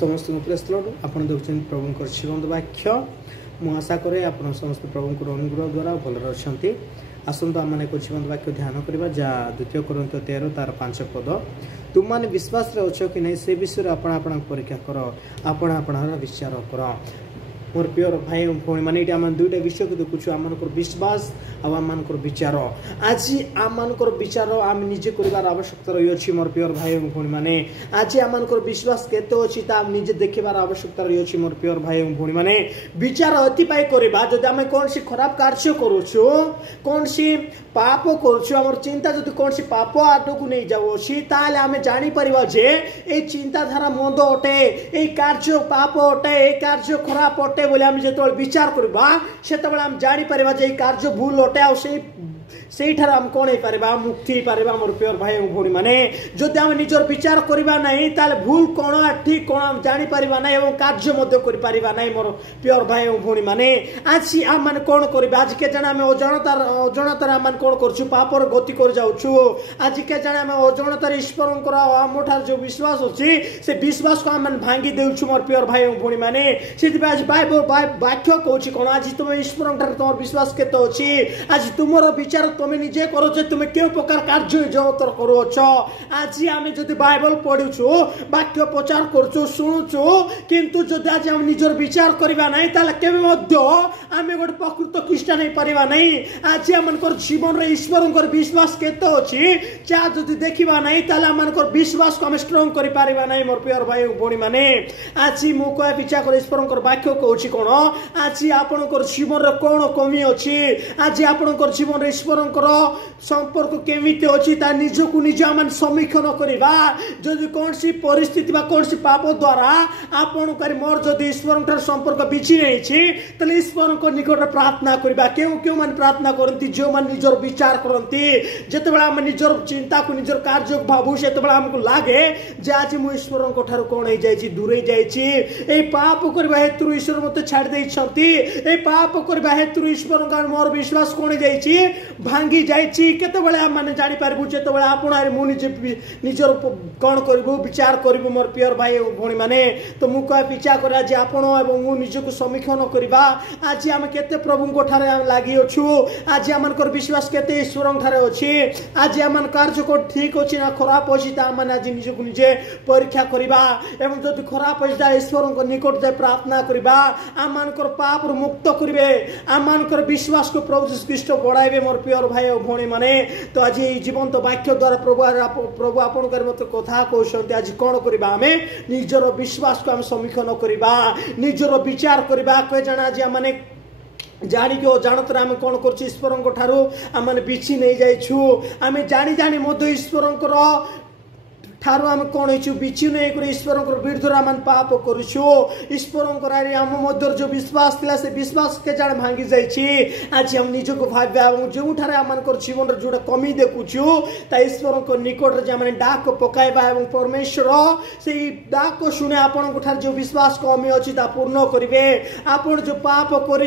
समस्त press Lord आपण देखुं प्रभु जीवंत वाक्य मु आशा करे आपण समस्त प्रभु अनुग्रह द्वारा भलर अच्छा आसतु आम एक जीवंत वाक्य ध्यान करवा जहाँ 2 Corinth 13 तार 5 पद तुम मैंने विश्वास अच्छे कि नहीं से विषय आपण परीक्षा कर आपण विचार कर मोर प्योर भाई भौणी मैंने ये आम दुईटा विषय को देखुचु आम विश्वास आम विचार आज आम विचार आम निजे कर आवश्यकता रही है मोर प्योर भाई भौणी मैंने आज आम विश्वास केते अच्छी निजे देखार आवश्यकता रही है मोर प्योर भाई भौणी मैंने विचार अतिपाई करवा जब आम कौन सी खराब कार्य करुचु कौन सी पाप कर चिंता जब कौन सी पाप आड़ को नहीं जाऊँगी आम जापर जे ये चिंताधारा मंद अटे ये कार्य पाप अटे ये कार्य खराब अटे बोले आम जो विचार करवा से जापर जे कार्य भूल अटे से आम कौन हो पार मुक्ति हो पार मोर प्योर भाई भौणी मैंने जदि आम निजर विचार करवा नहीं ताले भूल कौन ठीक कौन आम जापर ना और कार्य ना मोर प्योर भाई भौणी मैंने आज आम मैंने कौन कर आज के जाने आम अजाणतार आम कौन कर पापर गति कर जाऊँ आज के जाने आम अजाणतार ईश्वर आम जो विश्वास अच्छी से विश्वास को आम भांगी देचु मोर प्योर भाई भौणी मैंने से आज वाक्य कौन कौन आज तुम ईश्वर तुम विश्वास के अच्छी आज तुम विचार तुम निजे करो तुम क्यों प्रकार कार्य जगतर करुच आज आम जो बाइबल पढ़ुचु वाक्य प्रचार करुचु शुणुचु किंतु जदि आज आम निजर विचार करवा नहीं ताले केबे मध्य आम गोटे प्रकृत ख्रीष्टान हो पारिबा नहीं आज आम जीवन रे ईश्वर विश्वास केते अछि चा जदि देखिबा नहीं ताले आम विश्वास को आम स्ट्रांग करि पारिबा नहीं मोर प्योर भाई भौणी माने आज मु कह विचार कर ईश्वर वाक्य कहूछि कोन आज आपनकर जीवन रे कोन कमी अछि आज आपनकर जीवन रे ईश्वर संपर्क केमिति अछि ता निजकु निज आम समीक्षण करवा जदि कौन सी परिस्थिति बा कौन सी पाप द्वारा आपन कर मोर जदि ईश्वर संपर्क बिछि नहीं छी तले ईश्वर को निकट प्रार्थना करबा क्यों मान प्रार्थना करती जो मान निजर विचार करती जते बेला हम निजर चिंता को निजर कार्य को भाबु सेते बेला हमको लागे जे आज मु ईश्वर को ठार कोन हो जाई दूरे जाई ए पाप करबा हेतु ईश्वर मते छाड़ देई छथि ए पाप करबा हेतु ईश्वर का मोर विश्वास कोन जाई भांगी जाइए केते बेले आम माने जानि पारबु जेते बेले आपण मु निजर कौन करू विचार करू मोर प्योर भाई भौणी माने तो मु कह विचार करा जे आपण एवं मु निजको समीक्षण करवा आज आम केते प्रभु को ठारे लागि अछु आज आमनकर विश्वास केते ईश्वर ठारे अछि आज आमन कार्य को ठीक अछि ना खराब अछि ता माने आज निजको निजे परीक्षा करवा एवं जदि खराब अछि ता ईश्वर को निकट जाय प्रार्थना करवा आमनकर पाप मुक्त करिवे आमनकर विश्वास को प्रभु यीशु ख्रीष्ट बढ़ाइबे मोर प्योर भाई भौणी माने तो आज जीवंत वाक्य द्वारा प्रभु आपण मत कथा कहते आज कौन करवा आम निजर विश्वास को आम समीक्षण करवा निजर विचार करवा कहे जाना आज आम जानिक जानतर आम कौन कर ईश्वर ठारू आम बिछि नहीं जाइछु आम जानी जानी मध्य ईश्वर ठारू आम कौन हो बिछि नहीं कर ईश्वर विरुद्ध आम पाप करुछु ईश्वर आम मध्य जो विश्वास थिला से विश्वास के जाने भांगी जाइए आज हम निजको भाव्या जो आम जीवन जोटा कमी देखुचु ता ईश्वर को निकट जे आम डाक पकाइबा एवं परमेश्वर से डाक को शुणे आपण जो विश्वास कमी अच्छी पूर्ण करेंगे आपण जो पाप कर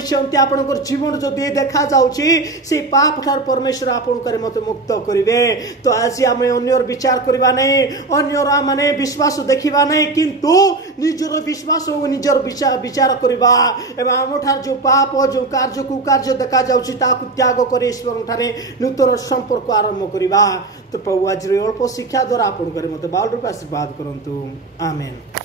जीवन जो देखा जाउची से पाप ठार परमेश्वर आपण मत मुक्त करेंगे तो आज आम अन्यर विचार करवा नहीं अन्यर माने विश्वास देखा नहीं किंतु निजर विश्वास और निजर विचार करवा एवं आम ठार जो पाप जो कार्य कुकार्य देखा जाउची ताकु त्याग कर ईश्वर ठारे नूतन संपर्क आरंभ करवा तो प्रभु आज अल्प शिक्षा द्वारा आपण मत बाल रूप आशीर्वाद करंतु आमेन।